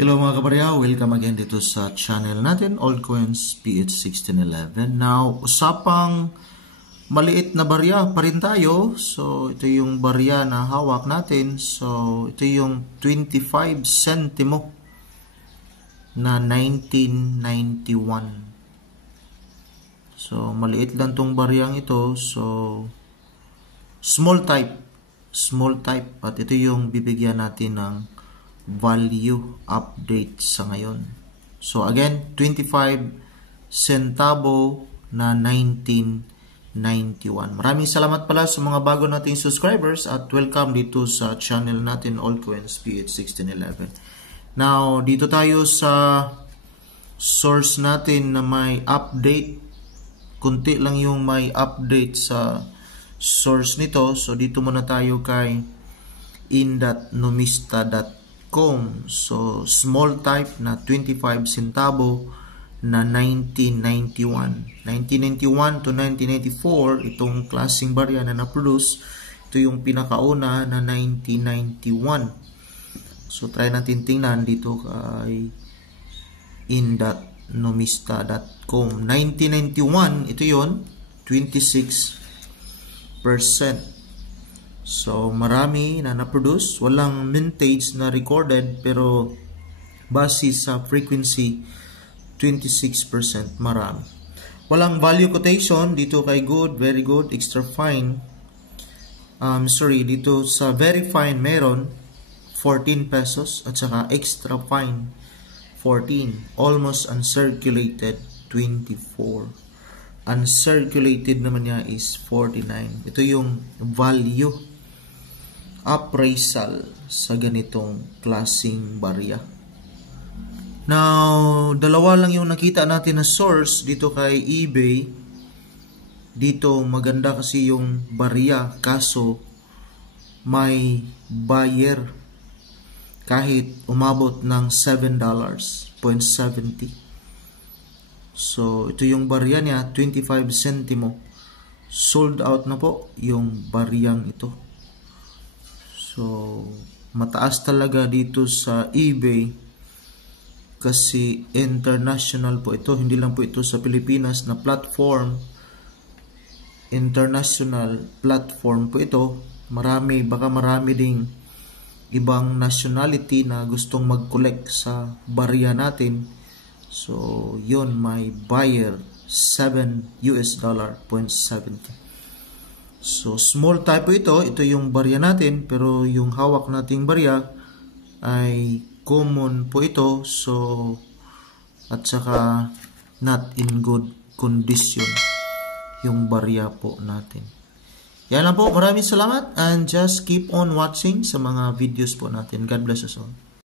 Hello mga kabarya, welcome again dito sa channel natin, Altcoins PH1611. Now, usapang maliit na barya pa rin tayo. So, ito yung barya na hawak natin. So, ito yung 25 centimo na 1991. So, maliit lang tong baryang ito. So, small type. At ito yung bibigyan natin ng value update sa ngayon. So again, 25 centavo na 1991. Maraming salamat pala sa mga bago nating subscribers at welcome dito sa channel natin, Altcoins PH1611. Now, dito tayo sa source natin na may update. Kunti lang yung may update sa source nito. So dito muna tayo kay in.numista.com. So, small type na 25 centavo na 1991. 1991 to 1994, itong klaseng barya na na-produce. Ito yung pinakauna na 1991. So, try natin tingnan dito kay in.numista.com. 1991, ito yon 26%. So, marami na na-produce. Walang mintage na recorded, pero base sa frequency, 26% marami. Walang value quotation dito kay good, very good, extra fine. Dito sa very fine meron 14 pesos at saka extra fine 14. Almost uncirculated 24. Uncirculated naman niya is 49. Ito yung value appraisal sa ganitong klaseng barya. Now, dalawa lang yung nakita natin na source dito kay eBay. Dito maganda kasi yung barya, kaso may buyer kahit umabot ng $7.70. So, ito yung barya niya, 25 centimo. Sold out na po yung baryang ito. So, mataas talaga dito sa eBay kasi international po ito. Hindi lang po ito sa Pilipinas na platform. International platform po ito. Baka marami ding ibang nationality na gustong mag-collect sa barya natin. So, yun, may buyer, $7.70. So, small type po ito. Ito yung barya natin, pero yung hawak nating barya ay common po ito. So, at saka not in good condition yung barya po natin. Yan lang po. Maraming salamat and just keep on watching sa mga videos po natin. God bless us all.